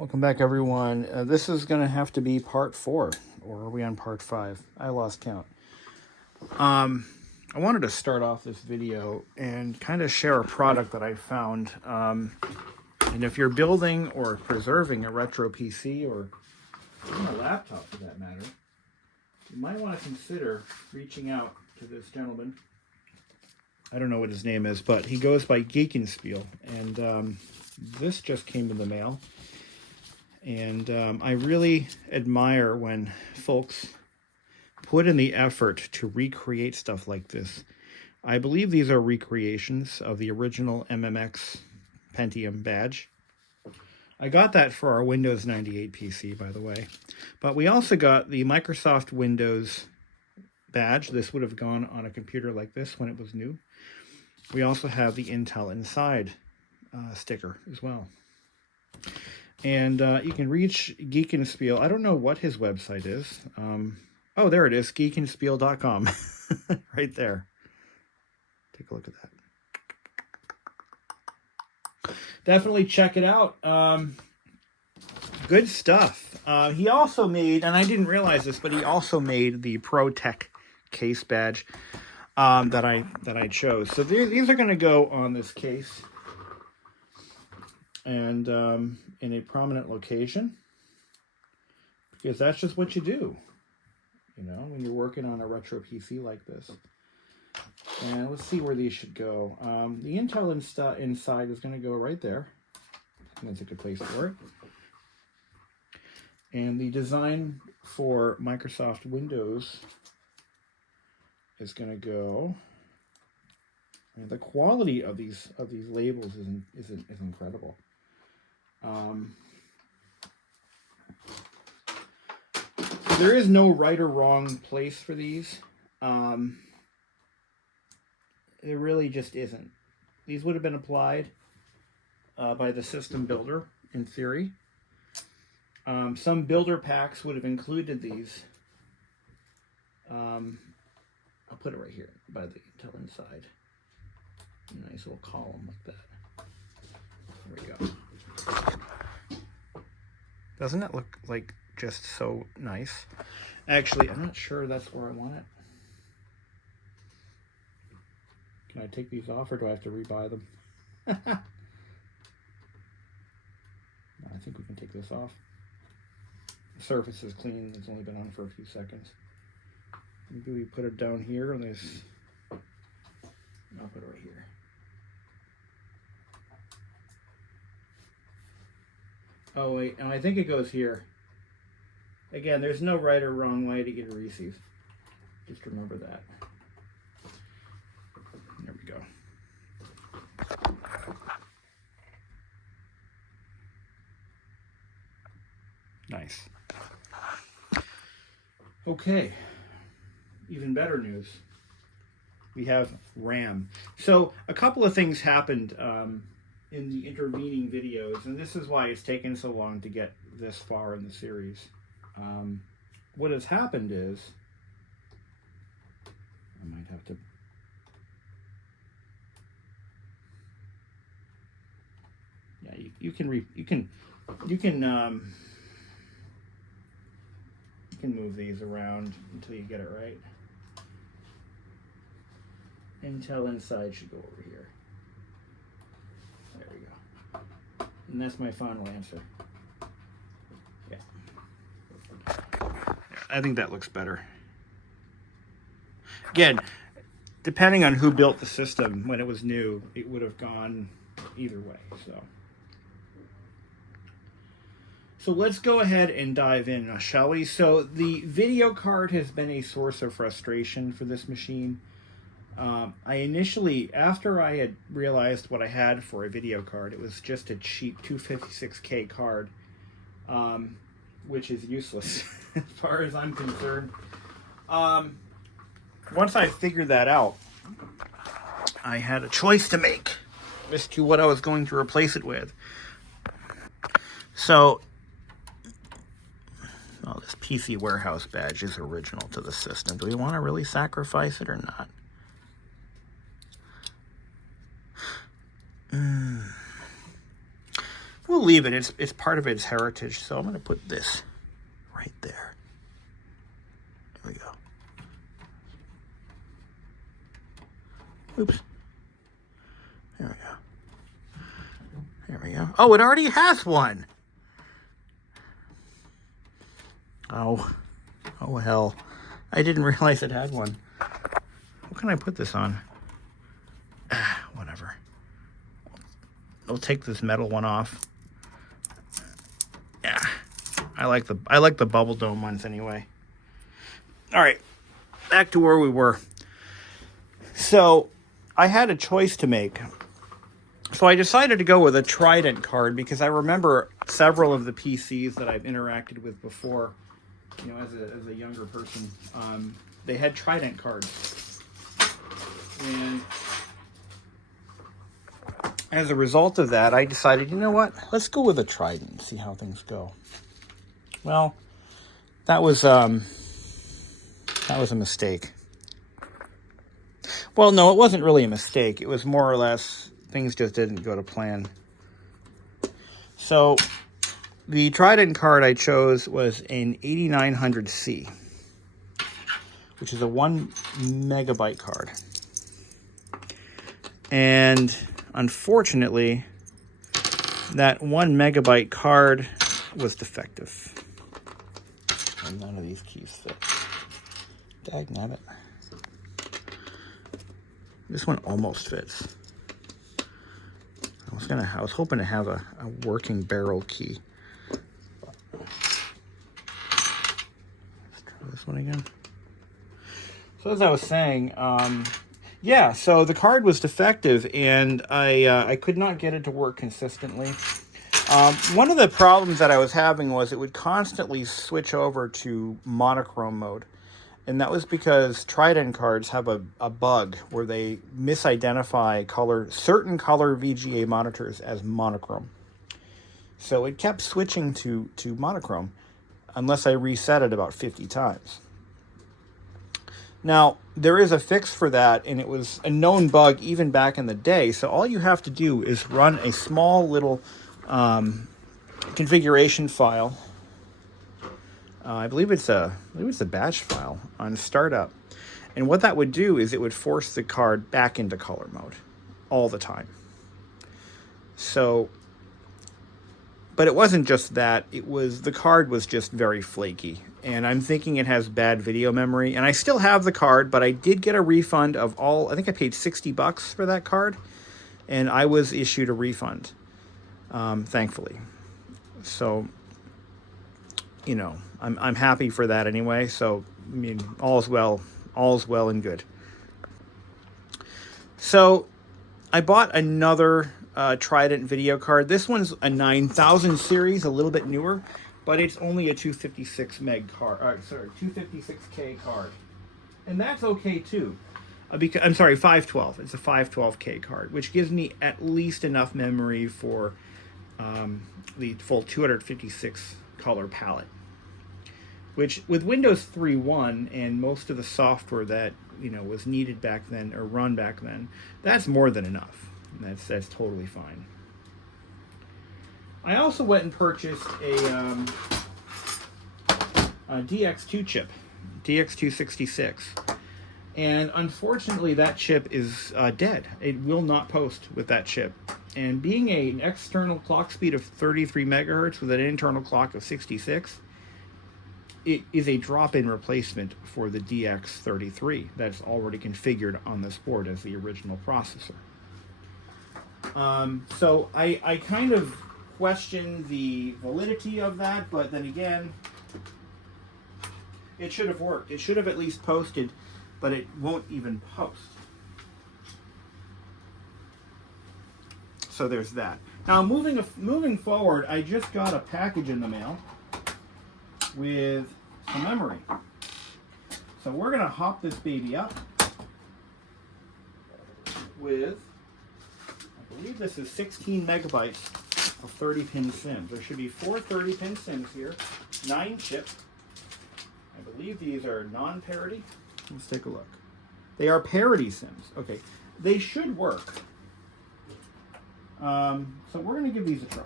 Welcome back, everyone. This is going to have to be part 4, or are we on part 5? I lost count. I wanted to start off this video and kind of share a product that I found. And if you're building or preserving a retro PC or even a laptop for that matter, you might want to consider reaching out to this gentleman. I don't know what his name is, but he goes by Geekenspiel, and this just came in the mail. And I really admire when folks put in the effort to recreate stuff like this. I believe these are recreations of the original MMX Pentium badge. I got that for our Windows 98 PC, by the way. But we also got the Microsoft Windows badge. This would have gone on a computer like this when it was new. We also have the Intel Inside sticker as well. And you can reach Geekenspiel. I don't know what his website is. Oh, there it is, geekenspiel.com. Right there. Take a look at that. Definitely check it out. Good stuff. He also made, and I didn't realize this, but he also made the ProTech case badge that I chose. So these are going to go on this case. And in a prominent location, because that's just what you do, you know, when you're working on a retro PC like this. And let's see where these should go. The Intel Inside is going to go right there. That's a good place for it. And the design for Microsoft Windows is going to go. And the quality of these labels is incredible. There is no right or wrong place for these. There really just isn't. These would have been applied by the system builder, in theory. Some builder packs would have included these. I'll put it right here by the Intel Inside. A nice little column like that. There we go. Doesn't it look like just so nice? Actually, I'm not sure that's where I want it. Can I take these off, or do I have to rebuy them? No, I think we can take this off. The surface is clean. It's only been on for a few seconds. Maybe we put it down here on this. I'll put it right here. Oh wait, and I think it goes here. Again, there's no right or wrong way to get a Reese's. Just remember that. There we go. Nice. Okay. Even better news. We have RAM. So a couple of things happened in the intervening videos, and this is why it's taken so long to get this far in the series. What has happened is, I might have to, yeah, you can move these around until you get it right. Intel Inside should go over here. There we go. And that's my final answer. Yeah. I think that looks better. Again, depending on who built the system when it was new, it would have gone either way. So let's go ahead and dive in, shall we? So the video card has been a source of frustration for this machine. I initially, after I had realized what I had for a video card, it was just a cheap 256K card, which is useless as far as I'm concerned. Once I figured that out, I had a choice to make as to what I was going to replace it with. So, well, this PC Warehouse badge is original to the system. Do we want to really sacrifice it or not? we'll leave it. It's part of its heritage. So I'm going to put this right there. There we go. Oops. There we go. There we go. Oh, it already has one. Oh hell. I didn't realize it had one. What can I put this on? Whatever. I'll take this metal one off. Yeah. I like the bubble dome ones anyway. All right. Back to where we were. So, I had a choice to make. So I decided to go with a Trident card because I remember several of the PCs that I've interacted with before, you know, as a younger person, they had Trident cards. And as a result of that, I decided, you know what, let's go with a Trident and see how things go. Well, that was a mistake. Well, no, it wasn't really a mistake. It was more or less things just didn't go to plan. So the Trident card I chose was an 8900C, which is a 1 megabyte card. And unfortunately, that 1 megabyte card was defective. And none of these keys fit. Dagnabbit. This one almost fits. I was hoping to have a working barrel key. Let's try this one again. So as I was saying, yeah, so the card was defective, and I could not get it to work consistently. One of the problems that I was having was it would constantly switch over to monochrome mode. And that was because Trident cards have a bug where they misidentify certain color VGA monitors as monochrome. So it kept switching to monochrome unless I reset it about 50 times. Now, there is a fix for that, and it was a known bug even back in the day. So all you have to do is run a small little configuration file. I believe it's a batch file on startup. And what that would do is it would force the card back into color mode all the time. So, but it wasn't just that. The card was just very flaky. And I'm thinking it has bad video memory. And I still have the card, but I did get a refund of I think I paid $60 for that card. And I was issued a refund, thankfully. So, you know, I'm happy for that anyway. So, I mean, all's well and good. So, I bought another Trident video card. This one's a 9000 series, a little bit newer, but it's only a 256 meg card. 256K card, and that's okay too. Because I'm sorry, 512. It's a 512K card, which gives me at least enough memory for the full 256 color palette. Which, with Windows 3.1 and most of the software that, you know, was needed back then or run back then, that's more than enough. That's totally fine. I also went and purchased a DX2 chip, DX266, and unfortunately that chip is dead. It will not post with that chip. And being an external clock speed of 33 megahertz with an internal clock of 66. It is a drop-in replacement for the DX33 that's already configured on this board as the original processor. So I kind of question the validity of that, but then again, it should have worked. It should have at least posted, but it won't even post. So there's that. Now moving forward, I just got a package in the mail with some memory. So we're going to hop this baby up with, I believe this is 16 megabytes of 30-pin SIMs. There should be 4 30-pin SIMs here, 9 chips. I believe these are non-parity. Let's take a look. They are parity SIMs. Okay, they should work. So we're going to give these a try.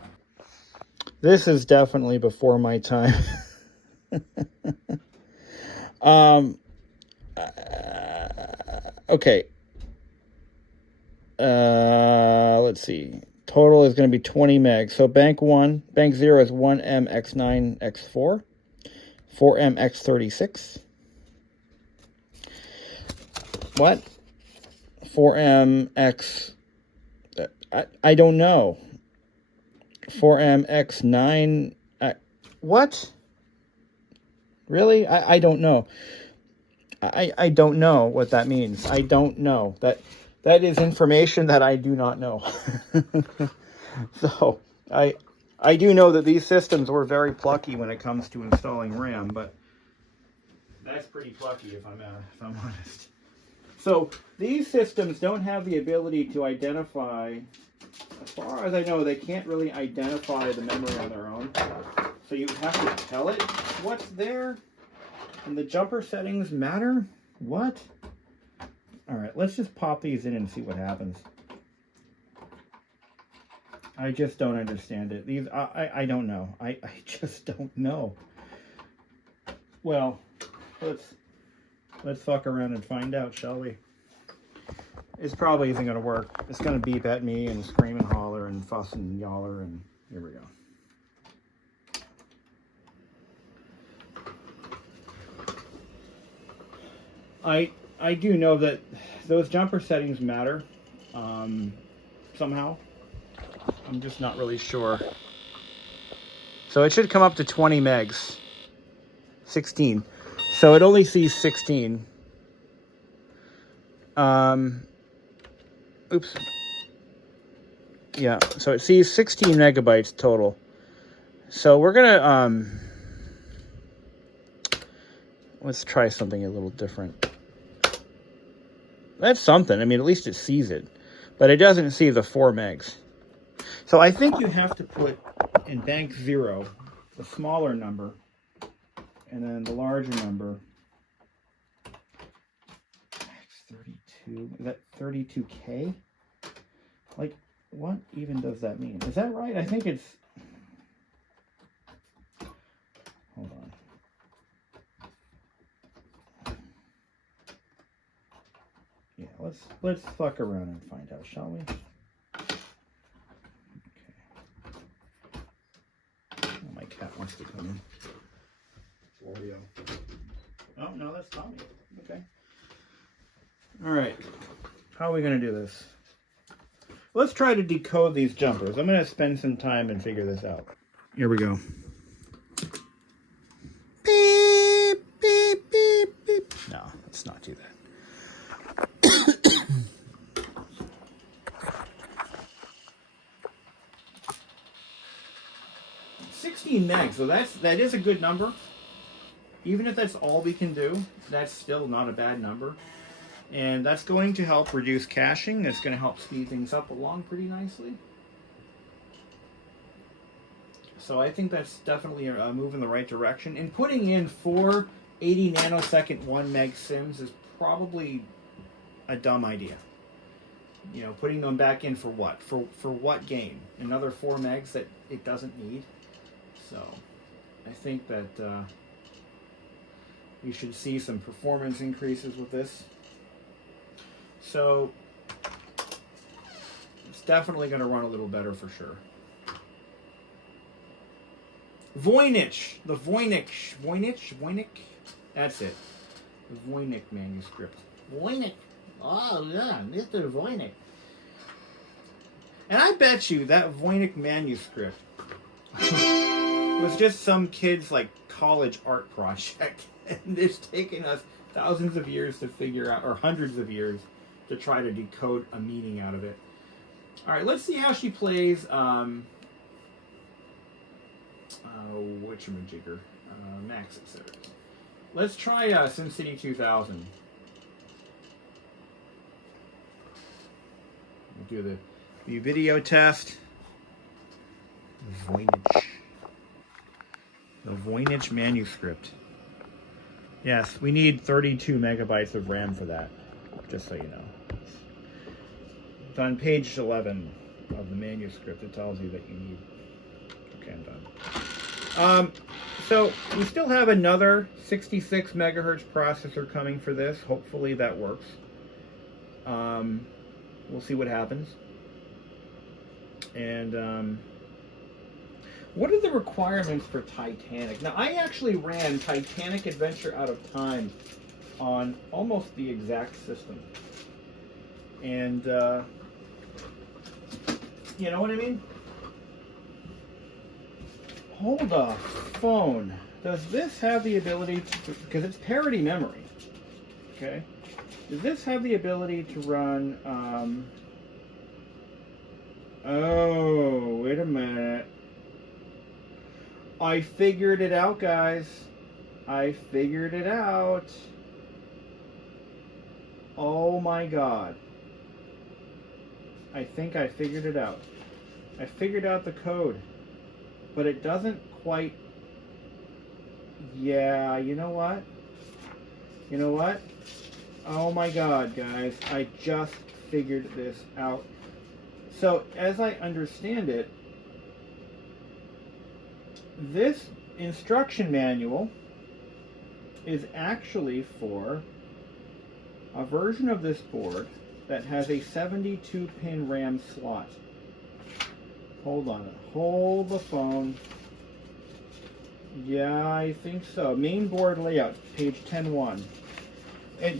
This is definitely before my time. Okay. Let's see. Total is going to be 20 megs. So bank 0 is 1mx9x4, 4mx36. What? 4mx... I don't know. 4mx9... what? Really? I don't know. I don't know what that means. I don't know. That is information that I do not know. So, I do know that these systems were very plucky when it comes to installing RAM, but that's pretty plucky if I'm honest. So, these systems don't have the ability to identify, as far as I know, they can't really identify the memory on their own. So you have to tell it what's there. And the jumper settings matter? What? All right, let's just pop these in and see what happens. I just don't understand it. These, I don't know. I just don't know. Well, let's fuck around and find out, shall we? It probably isn't going to work. It's going to beep at me and scream and holler and fuss and yaller, and here we go. I do know that those jumper settings matter somehow. I'm just not really sure. So it should come up to 20 megs. 16. So it only sees 16. Oops. Yeah, so it sees 16 megabytes total. So we're gonna let's try something a little different. That's something. I mean, at least it sees it. But it doesn't see the 4 megs. So I think you have to put in bank 0 the smaller number and then the larger number. Max 32. Is that 32K? Like, what even does that mean? Is that right? I think it's... Hold on. Yeah, let's fuck around and find out, shall we? Okay. Oh, my cat wants to come in. It's audio. Oh, no, that's Tommy. Okay. All right. How are we going to do this? Let's try to decode these jumpers. I'm going to spend some time and figure this out. Here we go. Beep, beep, beep, beep. No, let's not do that. 16 megs, so that is a good number. Even if that's all we can do, that's still not a bad number. And that's going to help reduce caching. That's going to help speed things up along pretty nicely. So I think that's definitely a move in the right direction. And putting in 4 80 nanosecond 1 meg sims is probably a dumb idea. You know, putting them back in for what? For what gain? Another 4 megs that it doesn't need? So I think that we should see some performance increases with this. So it's definitely going to run a little better for sure. Voynich, the Voynich, that's it. The Voynich manuscript. Voynich. Oh yeah, Mr. Voynich. And I bet you that Voynich manuscript was just some kid's like college art project, and it's taken us thousands of years to figure out, or hundreds of years to try to decode a meaning out of it. All right, let's see how she plays. Whatchamajigger, Max, etc. Let's try SimCity 2000. We'll do the video test. Voynich. The Voynich manuscript. Yes, we need 32 megabytes of RAM for that, just so you know. It's on page 11 of the manuscript. It tells you that you need. Okay, I'm done. So we still have another 66 megahertz processor coming for this. Hopefully that works. We'll see what happens. And what are the requirements for Titanic? Now, I actually ran Titanic Adventure Out of Time on almost the exact system. And, you know what I mean? Hold the phone. Does this have the ability to, because it's parity memory, okay? Does this have the ability to run, oh, wait a minute. I figured it out, guys. I figured it out. Oh my God. I think I figured it out. I figured out the code. But it doesn't quite... Yeah, you know what? You know what? Oh my God, guys. I just figured this out. So, as I understand it, this instruction manual is actually for a version of this board that has a 72-pin RAM slot. Hold on. Hold the phone. Yeah, I think so. Main board layout, page 10.1.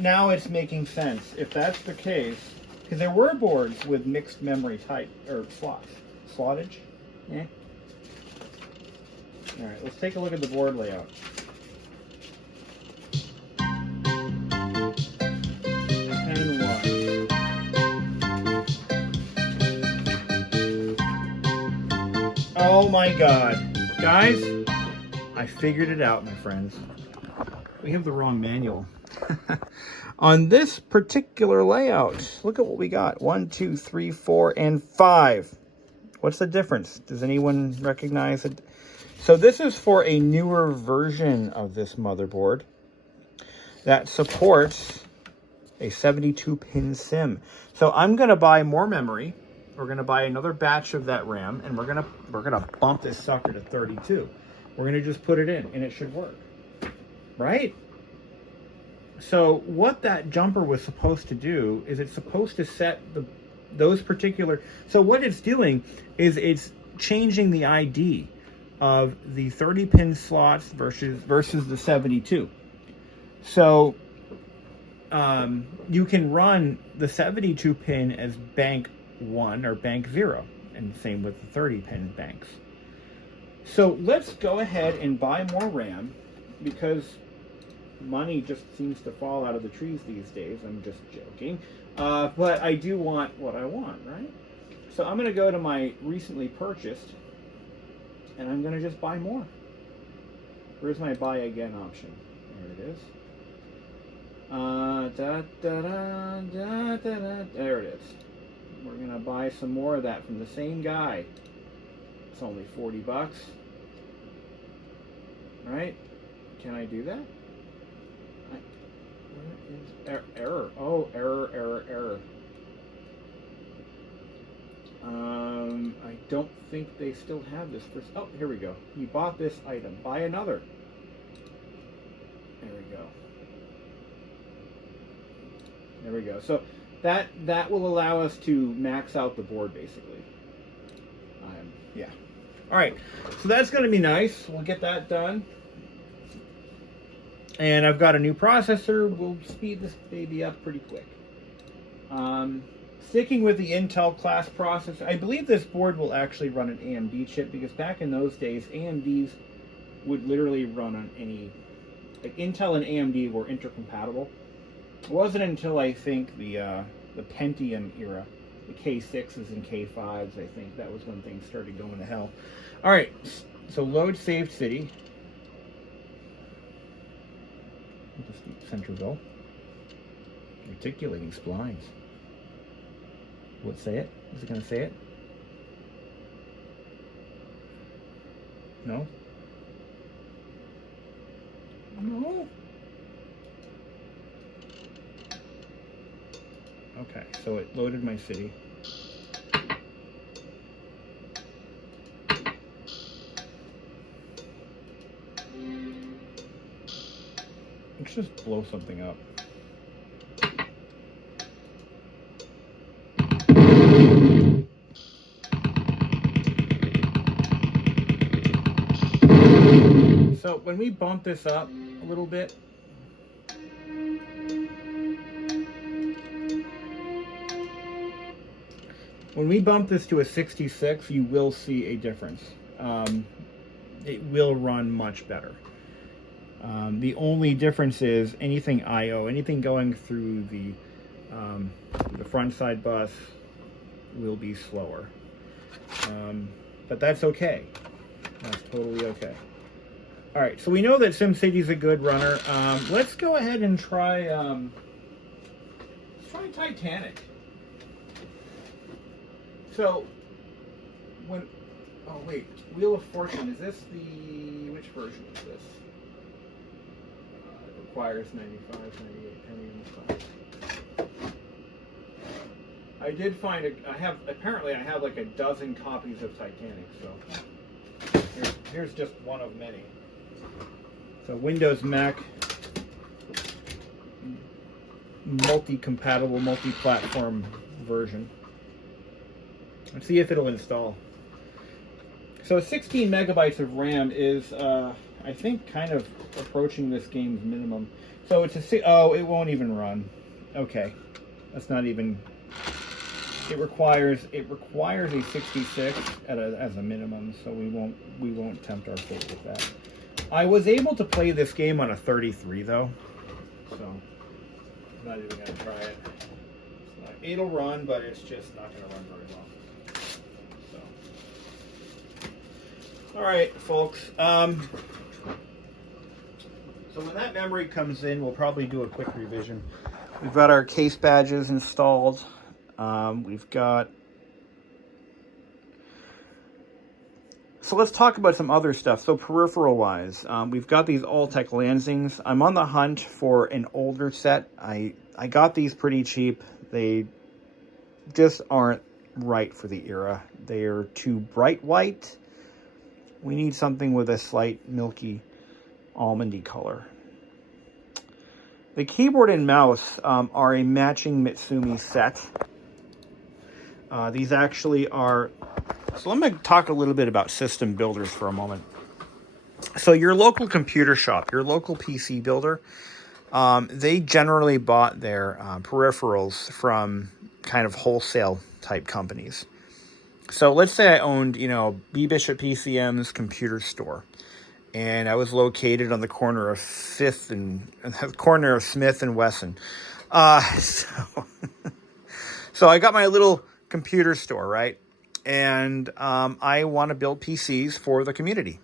Now it's making sense. If that's the case, because there were boards with mixed memory type, or slots. Slottage? Yeah. All right, let's take a look at the board layout. Oh my God. Guys, I figured it out, my friends. We have the wrong manual. On this particular layout, look at what we got. 1, 2, 3, 4, and 5. What's the difference? Does anyone recognize it? So this is for a newer version of this motherboard that supports a 72-pin SIM. So I'm going to buy more memory. We're going to buy another batch of that RAM, and we're gonna bump this sucker to 32. We're going to just put it in, and it should work. Right? So what that jumper was supposed to do is it's supposed to set those particular... So what it's doing is it's changing the ID of the 30-pin slots versus the 72. So you can run the 72-pin as bank 1 or bank 0, and same with the 30-pin banks. So let's go ahead and buy more RAM, because money just seems to fall out of the trees these days. I'm just joking. But I do want what I want, right? So I'm going to go to my recently purchased, and I'm going to just buy more. Where's my buy again option? There it is. There it is. We're going to buy some more of that from the same guy. It's only 40 bucks. Right? Can I do that? Where is error? Oh, error. I don't think they still have this first. Oh, here we go. You bought this item. Buy another. There we go. There we go. So that will allow us to max out the board, basically. Yeah. All right. So that's going to be nice. We'll get that done. And I've got a new processor. We'll speed this baby up pretty quick. Sticking with the Intel class processor, I believe this board will actually run an AMD chip, because back in those days, AMDs would literally run on any... Like Intel and AMD were intercompatible. It wasn't until, I think, the Pentium era, the K6s and K5s, I think, that was when things started going to hell. All right, so load saved city. Centerville. Articulating splines. Will it say it? Is it going to say it? No? No? Okay, so it loaded my city. Let's just blow something up. So when we bump this up a little bit, when we bump this to a 66, you will see a difference. It will run much better. The only difference is anything I/O, anything going through the front side bus will be slower. But that's okay. That's totally okay. All right, so we know that SimCity is a good runner. Let's go ahead and try, let's try Titanic. So, oh wait, Wheel of Fortune, is this which version is this? It requires 95, 98, 105. I did find, apparently I have like a dozen copies of Titanic, so here's just one of many. So Windows, Mac, multi-compatible, multi-platform version. Let's see if it'll install. So 16 megabytes of RAM is, I think, kind of approaching this game's minimum. So it's oh, it won't even run. Okay, that's not even. It requires a 66 as a minimum, so we won't tempt our fate with that. I was able to play this game on a 33 though, so I'm not even gonna try it. It'll run, but it's just not gonna run very well. So, all right, folks. So when that memory comes in, we'll probably do a quick revision. We've got our case badges installed. We've got. So let's talk about some other stuff. So peripheral-wise, we've got these Alltech Lansings. I'm on the hunt for an older set. I got these pretty cheap. They just aren't right for the era. They're too bright white. We need something with a slight milky almondy color. The keyboard and mouse are a matching Mitsumi set. These actually are. So let me talk a little bit about system builders for a moment. So your local computer shop, your local PC builder, they generally bought their peripherals from kind of wholesale type companies. So let's say I owned, BBISHOPPCM's computer store, and I was located on the corner of Smith and Wesson. So I got my little computer store, right? And I want to build PCs for the community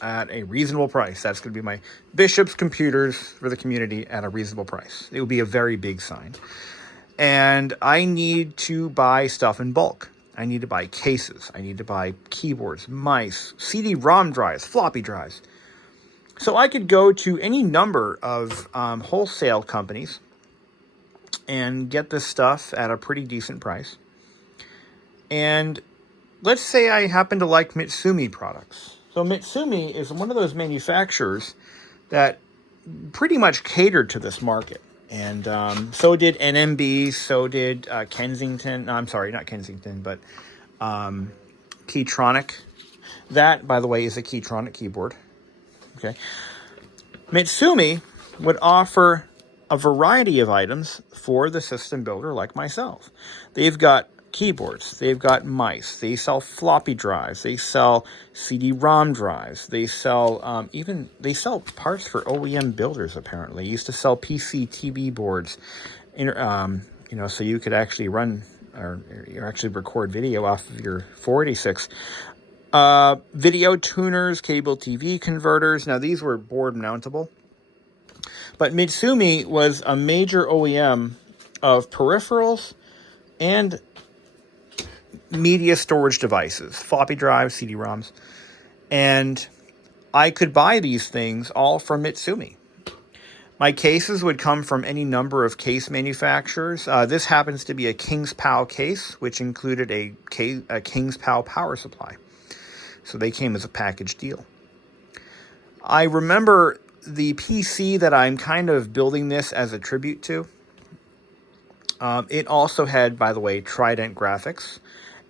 at a reasonable price. That's going to be my Bishop's computers for the community at a reasonable price. It would be a very big sign. And I need to buy stuff in bulk. I need to buy cases. I need to buy keyboards, mice, CD-ROM drives, floppy drives. So I could go to any number of wholesale companies and get this stuff at a pretty decent price. And let's say I happen to like Mitsumi products. So Mitsumi is one of those manufacturers that pretty much catered to this market. And so did NMB, so did Kensington. No, I'm sorry, not Kensington, but Keytronic. That, by the way, is a Keytronic keyboard. Okay. Mitsumi would offer a variety of items for the system builder like myself. They've got keyboards, they've got mice, they sell floppy drives, they sell CD-ROM drives, they sell they sell parts for OEM builders. Apparently, used to sell PCTB boards, so you could actually run or actually record video off of your 486. Video tuners, cable TV converters. Now these were board mountable, but Mitsumi was a major OEM of peripherals and media storage devices, floppy drives, CD-ROMs, and I could buy these things all from Mitsumi. My cases would come from any number of case manufacturers. This happens to be a King's PAL case, which included a King's PAL power supply. So they came as a package deal. I remember the PC that I'm kind of building this as a tribute to, it also had, by the way, Trident graphics,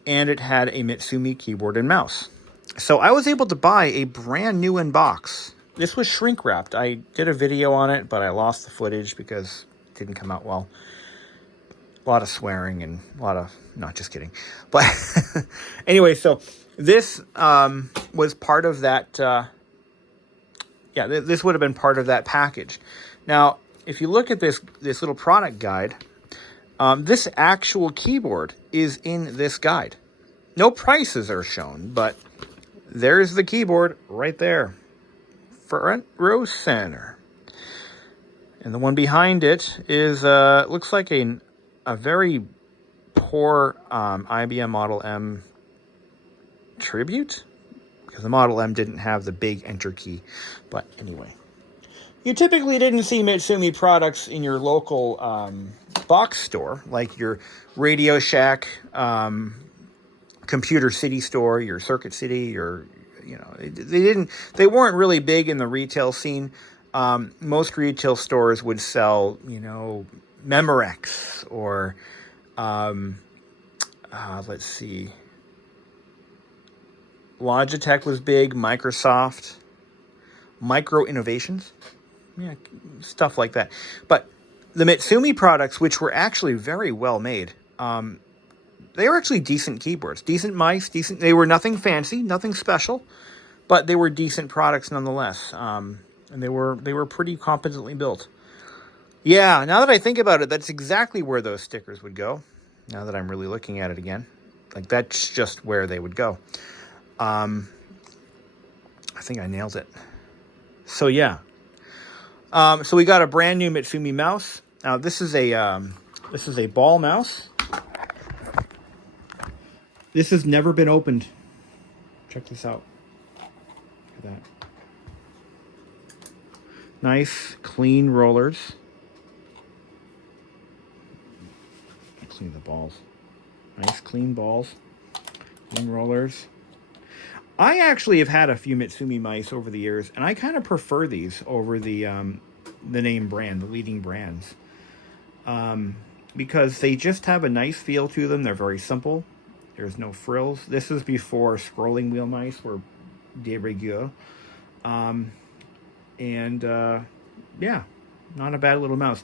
and it had a Mitsumi keyboard and mouse. So I was able to buy a brand new in box. This was shrink wrapped. I did a video on it, but I lost the footage because it didn't come out well. A lot of swearing and a lot of, not just kidding. But anyway, so this was part of that. This would have been part of that package. Now, if you look at this little product guide, this actual keyboard is in this guide. No prices are shown, but there's the keyboard right there. Front row center. And the one behind it is, looks like a very poor IBM Model M tribute, because the Model M didn't have the big enter key. But anyway, you typically didn't see Mitsumi products in your local box store, like your Radio Shack, Computer City store, your Circuit City, your, they weren't really big in the retail scene. Most retail stores would sell, Memorex or, let's see, Logitech was big, Microsoft, Micro Innovations, stuff like that. But the Mitsumi products, which were actually very well made, they were actually decent keyboards, decent mice, they were nothing fancy, nothing special, but they were decent products nonetheless. And they were pretty competently built. Yeah, now that I think about it, that's exactly where those stickers would go. Now that I'm really looking at it again. Like, that's just where they would go. I think I nailed it. So, yeah. So we got a brand new Mitsumi mouse. Now, this is a ball mouse. This has never been opened. Check this out. Look at that. Nice, clean rollers. Clean the balls. Nice, clean balls. Clean rollers. I actually have had a few Mitsumi mice over the years, and I kind of prefer these over the name brand, the leading brands. Because they just have a nice feel to them. They're very simple. There's no frills. This is before scrolling wheel mice were de rigueur. Yeah, not a bad little mouse.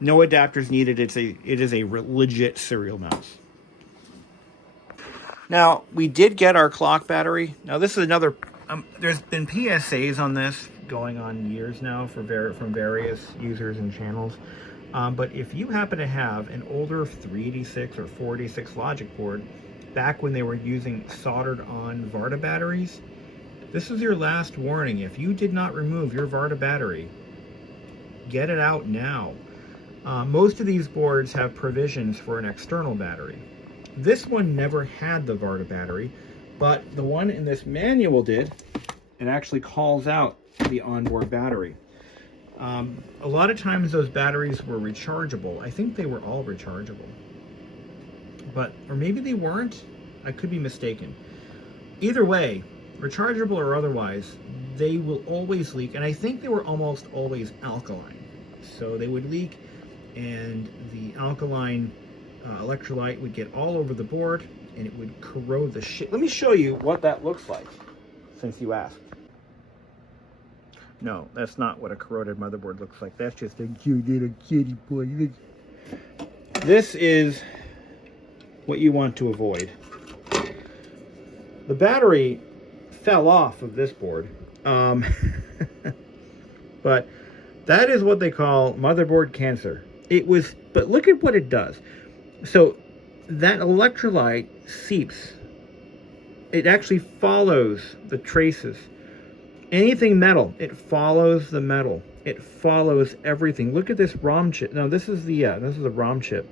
No adapters needed. It is a legit serial mouse. Now, we did get our clock battery. Now, this is another, there's been PSAs on this going on years now from various users and channels. But if you happen to have an older 386 or 486 logic board, back when they were using soldered on Varta batteries, this is your last warning. If you did not remove your Varta battery, get it out now. Most of these boards have provisions for an external battery. This one never had the Varta battery, but the one in this manual did. It actually calls out the onboard battery. A lot of times those batteries were rechargeable. I think they were all rechargeable. Or maybe they weren't. I could be mistaken. Either way, rechargeable or otherwise, they will always leak. And I think they were almost always alkaline. So they would leak, and the alkaline electrolyte would get all over the board, and it would corrode the shit. Let me show you what that looks like, since you asked. No, that's not what a corroded motherboard looks like. That's just a cute little kitty boy. This is what you want to avoid. The battery fell off of this board. But that is what they call motherboard cancer. But look at what it does. So that electrolyte seeps. It actually follows the traces. Anything metal, it follows the metal. It follows everything. Look at this ROM chip. No, this is the ROM chip.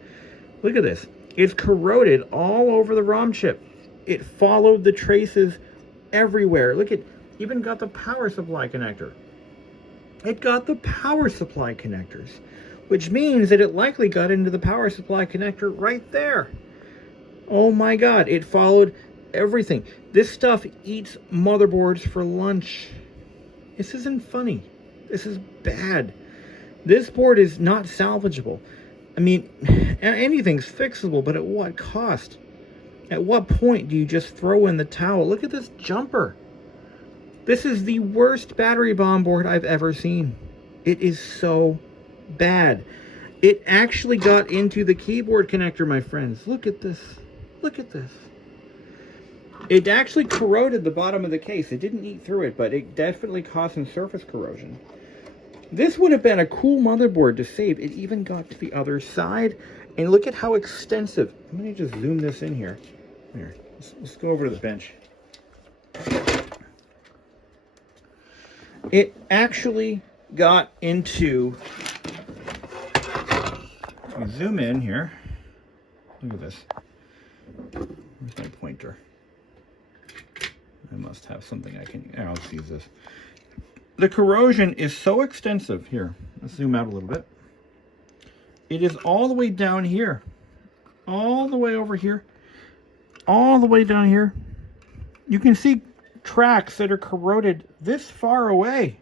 Look at this. It's corroded all over the ROM chip. It followed the traces everywhere. Look, it even got the power supply connector. It got the power supply connectors, which means that it likely got into the power supply connector right there. Oh my God, it followed everything. This stuff eats motherboards for lunch. This isn't funny. This is bad. This board is not salvageable. I mean, anything's fixable, but at what cost? At what point do you just throw in the towel? Look at this jumper. This is the worst battery bomb board I've ever seen. It is so bad. It actually got into the keyboard connector, my friends. Look at this. Look at this. It actually corroded the bottom of the case. It didn't eat through it, but it definitely caused some surface corrosion. This would have been a cool motherboard to save. It even got to the other side. And look at how extensive. Let me just zoom this in here. Here, let's go over to the bench. It actually got into... Zoom in here. Look at this. Where's my pointer? I must have something I can... I'll use this. The corrosion is so extensive. Here, let's zoom out a little bit. It is all the way down here. All the way over here. All the way down here. You can see tracks that are corroded this far away.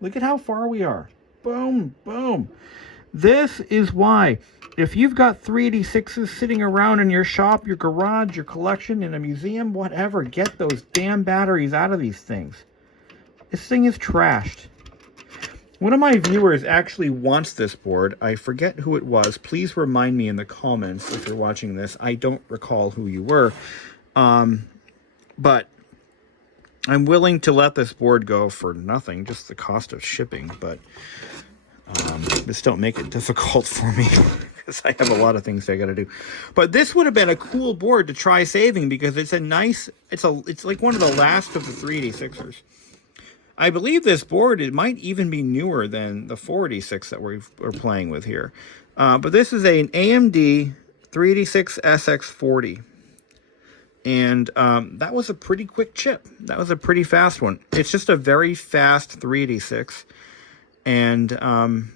Look at how far we are. Boom, boom. This is why, if you've got 386s sitting around in your shop, your garage, your collection, in a museum, whatever, get those damn batteries out of these things. This thing is trashed. One of my viewers actually wants this board. I forget who it was. Please remind me in the comments if you're watching this. I don't recall who you were. But I'm willing to let this board go for nothing, just the cost of shipping. But just don't make it difficult for me because I have a lot of things I got to do. But this would have been a cool board to try saving because it's a nice, it's like one of the last of the 386ers. I believe this board, it might even be newer than the 486 that we're playing with here. But this is an AMD 386 SX40. And that was a pretty quick chip. That was a pretty fast one. It's just a very fast 386. And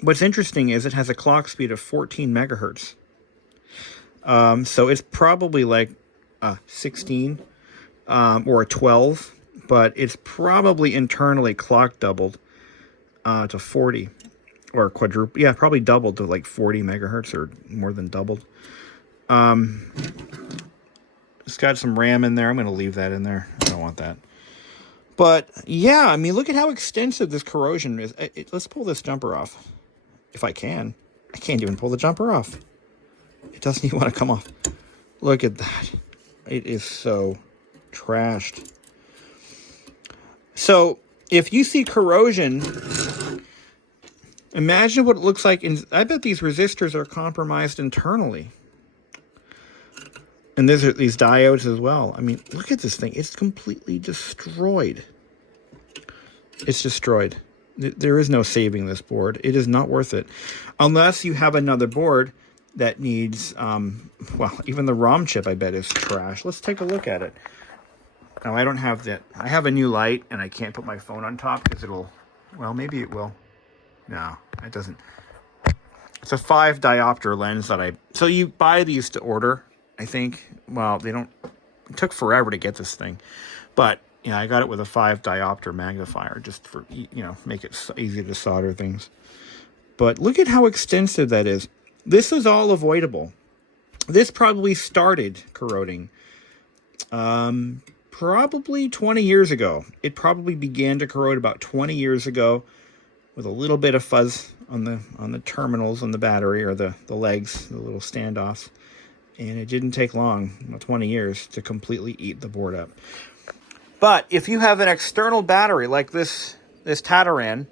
what's interesting is it has a clock speed of 14 megahertz. So it's probably like a 16 or a 12. But it's probably internally clock doubled to 40 or quadruple. Yeah, probably doubled to like 40 megahertz or more than doubled. It's got some RAM in there. I'm going to leave that in there. I don't want that. But yeah, I mean, look at how extensive this corrosion is. Let's pull this jumper off. If I can. I can't even pull the jumper off. It doesn't even want to come off. Look at that. It is so trashed. So, if you see corrosion, imagine what it looks like. I bet these resistors are compromised internally. And there's these diodes as well. I mean, look at this thing. It's completely destroyed. It's destroyed. There is no saving this board. It is not worth it. Unless you have another board that needs, well, even the ROM chip, I bet, is trash. Let's take a look at it. Now, I don't have that. I have a new light, and I can't put my phone on top because it'll... Well, maybe it will. No, it doesn't. It's a 5 diopter lens that I... So you buy these to order, I think. Well, they don't... It took forever to get this thing. But, yeah, I got it with a 5 diopter magnifier just for, you know, make it so easy to solder things. But look at how extensive that is. This is all avoidable. This probably started corroding. Probably 20 years ago. It probably began to corrode about 20 years ago with a little bit of fuzz on the terminals on the battery or the legs, the little standoffs. And it didn't take long, 20 years, to completely eat the board up. But if you have an external battery like this Tataran,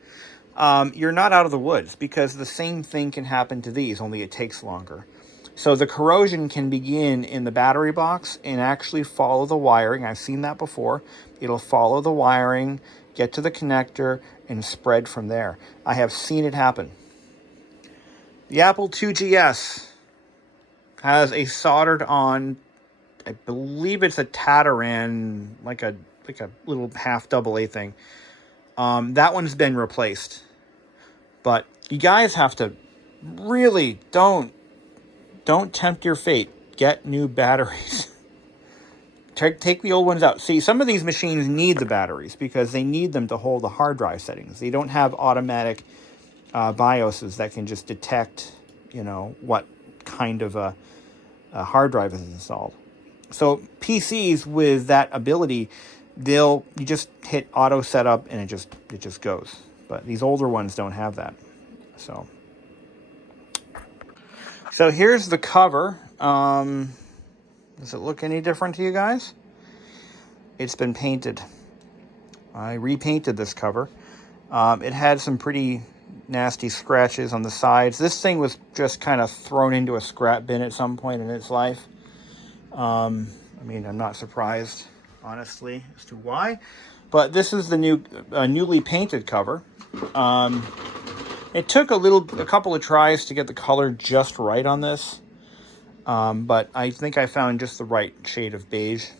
you're not out of the woods because the same thing can happen to these, only it takes longer. So the corrosion can begin in the battery box and actually follow the wiring. I've seen that before. It'll follow the wiring, get to the connector, and spread from there. I have seen it happen. The Apple IIgs has a soldered on, I believe it's a Tataran, like a little half AA thing. That one's been replaced. But you guys have to really don't tempt your fate. Get new batteries. take the old ones out. See, some of these machines need the batteries because they need them to hold the hard drive settings. They don't have automatic BIOSes that can just detect, what kind of a hard drive is installed. So PCs with that ability, you just hit auto setup and it just goes. But these older ones don't have that. So here's the cover. Does it look any different to you guys? It's been painted. I repainted this cover. It had some pretty nasty scratches on the sides. This thing was just kind of thrown into a scrap bin at some point in its life. I'm not surprised, honestly, as to why. But this is the newly painted cover. It took a couple of tries to get the color just right on this. But I think I found just the right shade of beige.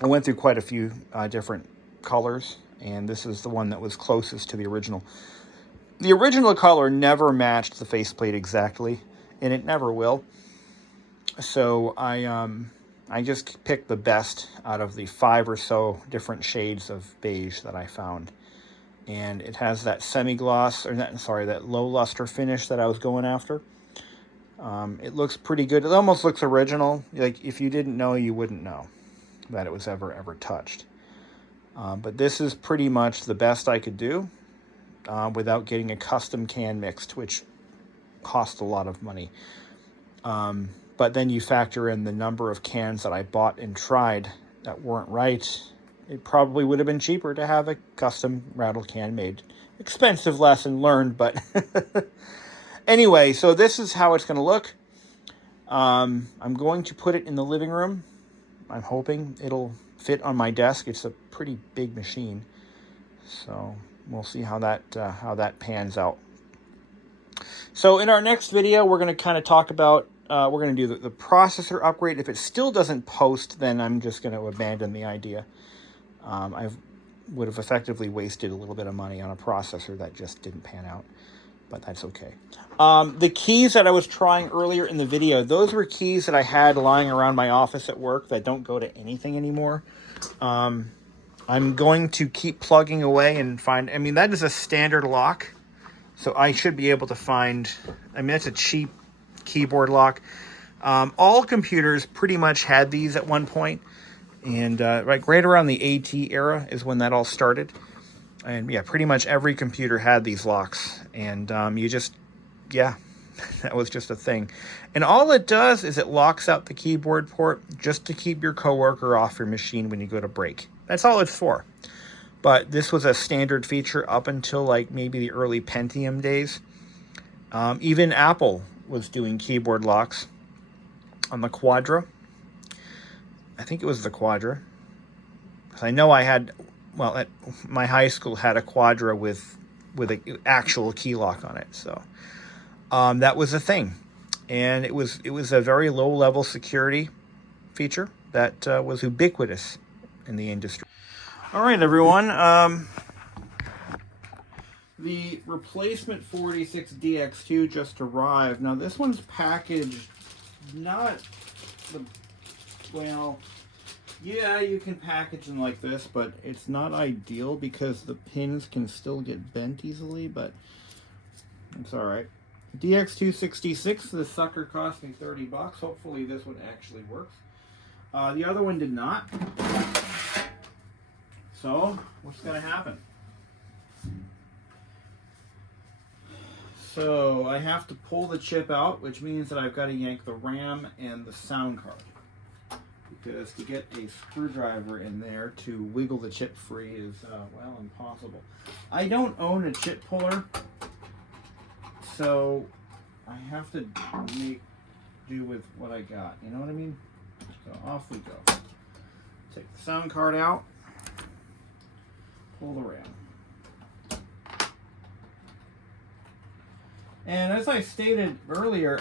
I went through quite a few different colors, and this is the one that was closest to the original. The original color never matched the faceplate exactly, and it never will. So I just picked the best out of the 5 or so different shades of beige that I found. And it has that semi-gloss, that low luster finish that I was going after. It looks pretty good. It almost looks original. Like, if you didn't know, you wouldn't know that it was ever touched. But this is pretty much the best I could do without getting a custom can mixed, which cost a lot of money. But then you factor in the number of cans that I bought and tried that weren't right. It probably would have been cheaper to have a custom rattle can made. Expensive lesson learned, but anyway, so this is how it's going to look. I'm going to put it in the living room. I'm hoping it'll fit on my desk. It's a pretty big machine, so we'll see how that pans out. So in our next video, we're going to kind of talk about, we're going to do the processor upgrade. If it still doesn't post, then I'm just going to abandon the idea. I would have effectively wasted a little bit of money on a processor that just didn't pan out, but that's okay. The keys that I was trying earlier in the video, those were keys that I had lying around my office at work that don't go to anything anymore. I'm going to keep plugging away and find, that is a standard lock. So I should be able to find, that's a cheap keyboard lock. All computers pretty much had these at one point. And right around the AT era is when that all started. And yeah, pretty much every computer had these locks. And that was just a thing. And all it does is it locks out the keyboard port just to keep your coworker off your machine when you go to break. That's all it's for. But this was a standard feature up until maybe the early Pentium days. Even Apple was doing keyboard locks on the Quadra. I think it was the Quadra. I know I had, at my high school had a Quadra with an actual key lock on it. So that was a thing. And it was a very low level security feature that was ubiquitous in the industry. All right, everyone. The replacement 46DX2 just arrived. Now, this one's packaged yeah, you can package them like this, but it's not ideal because the pins can still get bent easily, but it's all right. DX266, this sucker cost me $30. Hopefully this one actually works. The other one did not. So, what's going to happen? So, I have to pull the chip out, which means that I've got to yank the RAM and the sound card. Because to get a screwdriver in there to wiggle the chip free is, impossible. I don't own a chip puller, so I have to make do with what I got. You know what I mean? So, off we go. Take the sound card out. Pull the RAM. And as I stated earlier,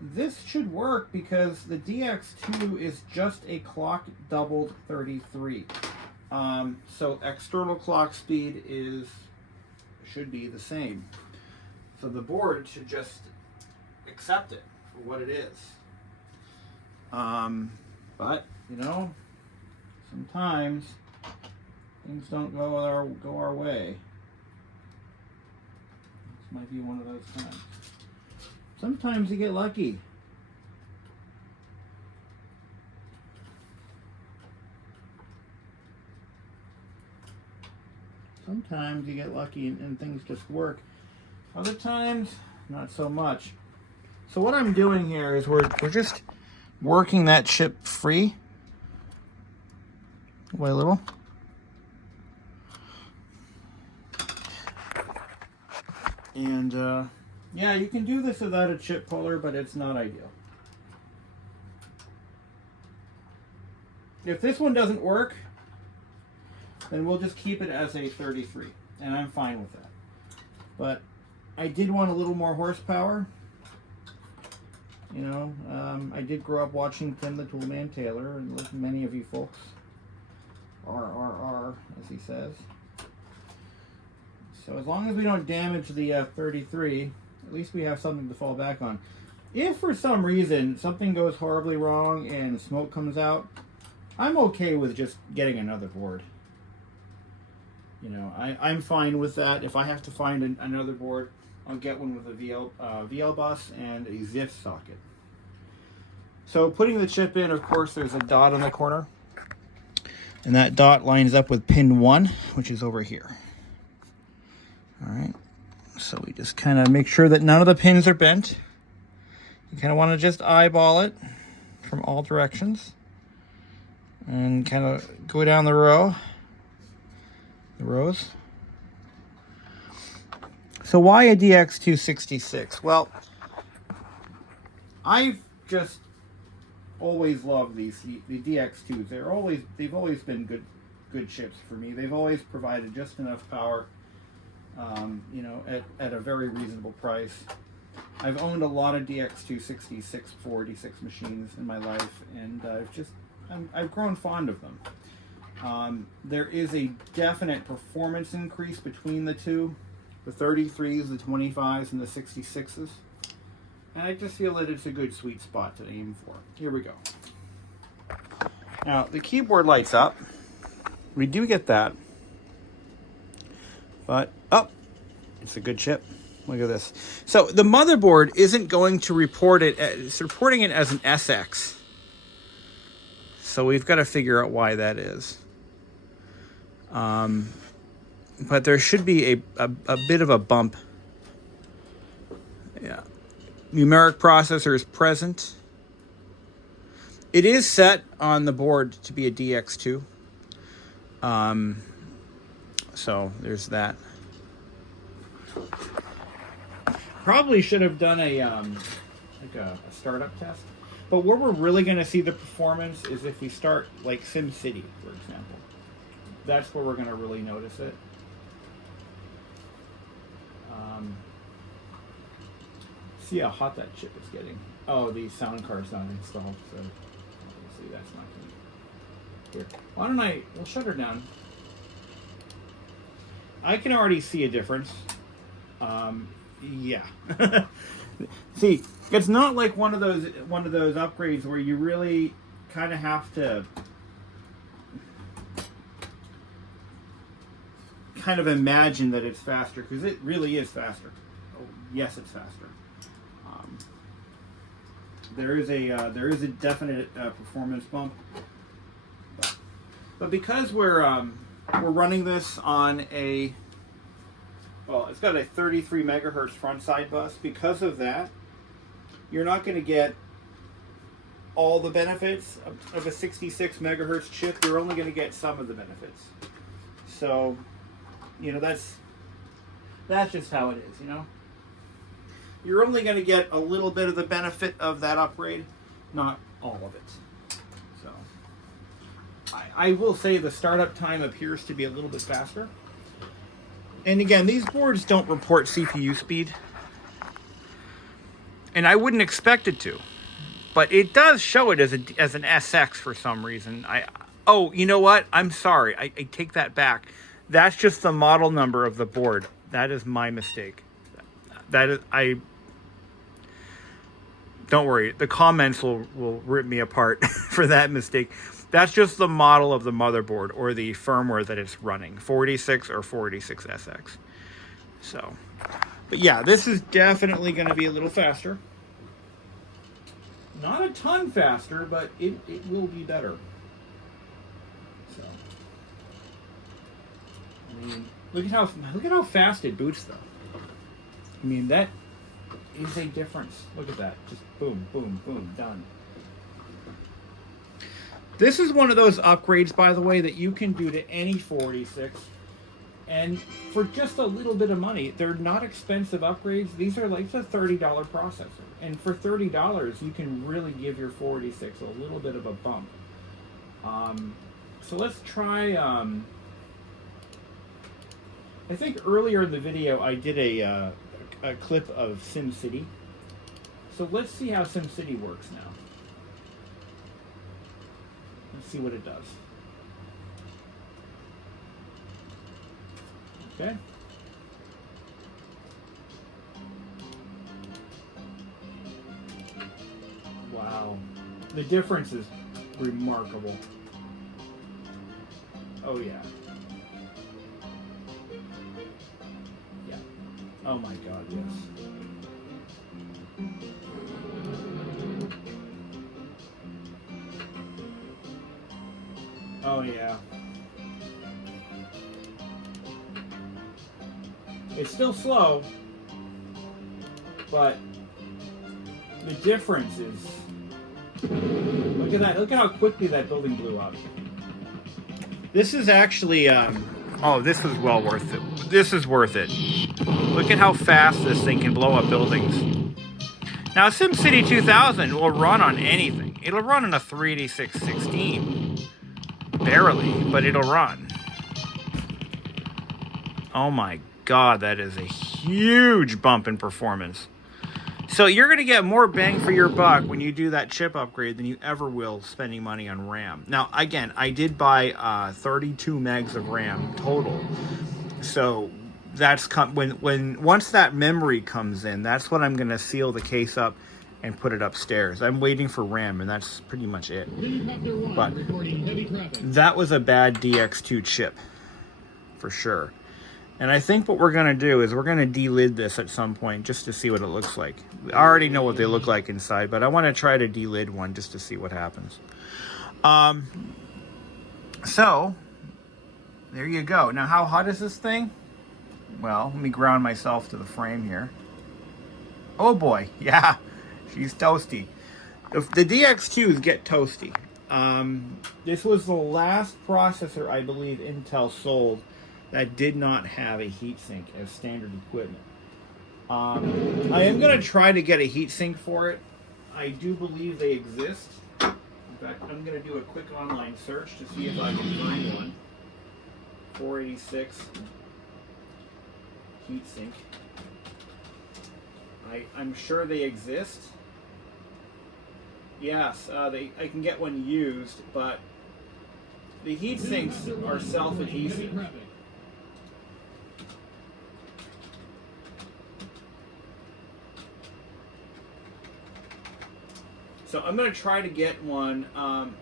this should work because the DX2 is just a clock doubled 33. So external clock speed should be the same. So the board should just accept it for what it is. But, Sometimes things don't go our way. This might be one of those times. Sometimes you get lucky. Sometimes you get lucky and things just work. Other times, not so much. So what I'm doing here is we're just working that chip free. Wait a little. And yeah, you can do this without a chip puller, but it's not ideal. If this one doesn't work, then we'll just keep it as a 33, and I'm fine with that. But I did want a little more horsepower. You know, I did grow up watching Tim the Toolman Taylor, and like many of you folks, RRR, as he says. So as long as we don't damage the 33, at least we have something to fall back on. If for some reason something goes horribly wrong and smoke comes out, I'm okay with just getting another board. You know, I'm fine with that. If I have to find another board, I'll get one with a VL bus and a ZIF socket. So putting the chip in, of course, there's a dot on the corner. And that dot lines up with pin 1, which is over here. All right. So we just kind of make sure that none of the pins are bent. You kind of want to just eyeball it from all directions. And kind of go down the rows. So why a DX266? Well, I've just always loved the DX2s. They've always been good chips for me. They've always provided just enough power, you know, at a very reasonable price. I've owned a lot of DX266 486 machines in my life, and I've grown fond of them. There is a definite performance increase between the two, the 33s, the 25s, and the 66s. And I just feel that it's a good sweet spot to aim for. Here we go. Now, the keyboard lights up. We do get that. But, oh, it's a good chip. Look at this. So the motherboard isn't going to report it. It's reporting it as an SX. So we've got to figure out why that is. But there should be a bit of a bump. Yeah. Numeric processor is present. It is set on the board to be a DX2. So there's that. Probably should have done a startup test. But where we're really going to see the performance is if we start like SimCity, for example. That's where we're going to really notice it. See how hot that chip is getting. Oh, the sound card's not installed, so obviously that's not going to. Here, why don't we'll shut her down. I can already see a difference. Yeah. See, it's not like one of those upgrades where you really kind of have to kind of imagine that it's faster, because it really is faster. Oh, yes, it's faster. There is a definite performance bump, but because we're running this on a, well, it's got a 33 megahertz front side bus. Because of that, you're not going to get all the benefits of a 66 megahertz chip. You're only going to get some of the benefits. So, you know, that's just how it is, you know. You're only going to get a little bit of the benefit of that upgrade, not all of it. So, I will say the startup time appears to be a little bit faster. And again, these boards don't report CPU speed. And I wouldn't expect it to. But it does show it as an SX for some reason. Oh, you know what? I'm sorry. I take that back. That's just the model number of the board. That is my mistake. Don't worry. The comments will rip me apart for that mistake. That's just the model of the motherboard or the firmware that it's running, 486 or 486SX. So, but yeah, this is definitely going to be a little faster. Not a ton faster, but it will be better. So, I mean, look at how fast it boots, though. I mean, that is a difference. Look at that. Just boom, boom, boom, done. This is one of those upgrades, by the way, that you can do to any 486. And for just a little bit of money, they're not expensive upgrades. These are like a $30 processor. And for $30, you can really give your 486 a little bit of a bump. So let's try... I think earlier in the video, I did a clip of SimCity. So let's see how SimCity works now. Let's see what it does. Okay. Wow. The difference is remarkable. Oh, yeah. Yeah. Oh, my God, yes. Oh, yeah. It's still slow, but the difference is, look at that. Look at how quickly that building blew up. This is actually, oh, this is well worth it. This is worth it. Look at how fast this thing can blow up buildings. Now, SimCity 2000 will run on anything. It'll run on a 38616. Barely, but it'll run. Oh my God, that is a huge bump in performance. So you're going to get more bang for your buck when you do that chip upgrade than you ever will spending money on RAM. Now, again, I did buy 32 megs of RAM total. So that's once that memory comes in, that's when I'm going to seal the case up and put it upstairs. I'm waiting for RAM, and that's pretty much it. But that was a bad DX2 chip, for sure. And I think what we're going to do is we're going to delid this at some point just to see what it looks like. I already know what they look like inside, but I want to try to delid one just to see what happens. So, there you go. Now, how hot is this thing? Well, let me ground myself to the frame here. Oh boy, yeah. She's toasty. The DX2s get toasty. This was the last processor, I believe, Intel sold that did not have a heatsink as standard equipment. I am going to try to get a heatsink for it. I do believe they exist. In fact, I'm going to do a quick online search to see if I can find one. 486 heatsink. I'm sure they exist. Yes, I can get one used, but the heat sinks are self-adhesive. So I'm going to try to get one.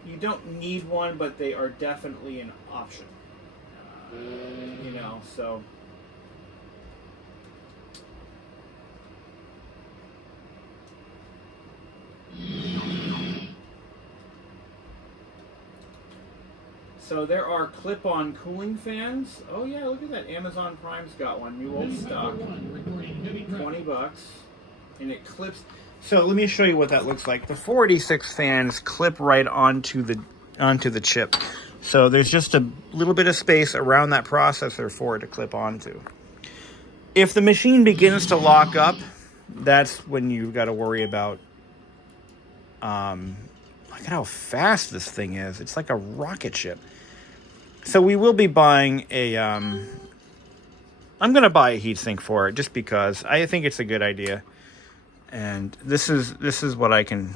You don't need one, but they are definitely an option. You know, so... So there are clip-on cooling fans. Oh yeah, look at that. Amazon Prime's got one. New old stock. $20. And it clips. So let me show you what that looks like. The 486 fans clip right onto the chip. So there's just a little bit of space around that processor for it to clip onto. If the machine begins to lock up, that's when you've got to worry about look at how fast this thing is. It's like a rocket ship. So we will be buying a I'm going to buy a heatsink for it just because I think it's a good idea. And this is what I can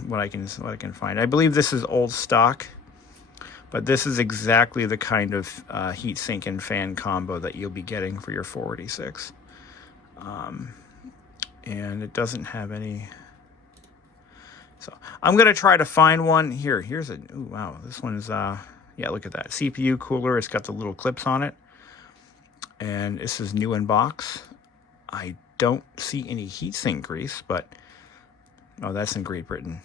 find. I believe this is old stock, but this is exactly the kind of heatsink and fan combo that you'll be getting for your 486. And it doesn't have any. So I'm going to try to find one here. Here's a, ooh, wow, this one is, yeah, look at that. CPU cooler. It's got the little clips on it. And this is new in box. I don't see any heatsink grease, but, oh, that's in Great Britain.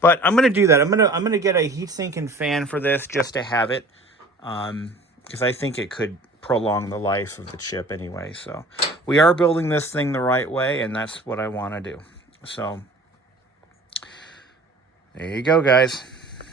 But I'm going to do that. I'm going to get a heatsink and fan for this just to have it. Because I think it could prolong the life of the chip anyway. So we are building this thing the right way, and that's what I want to do. So there you go, guys.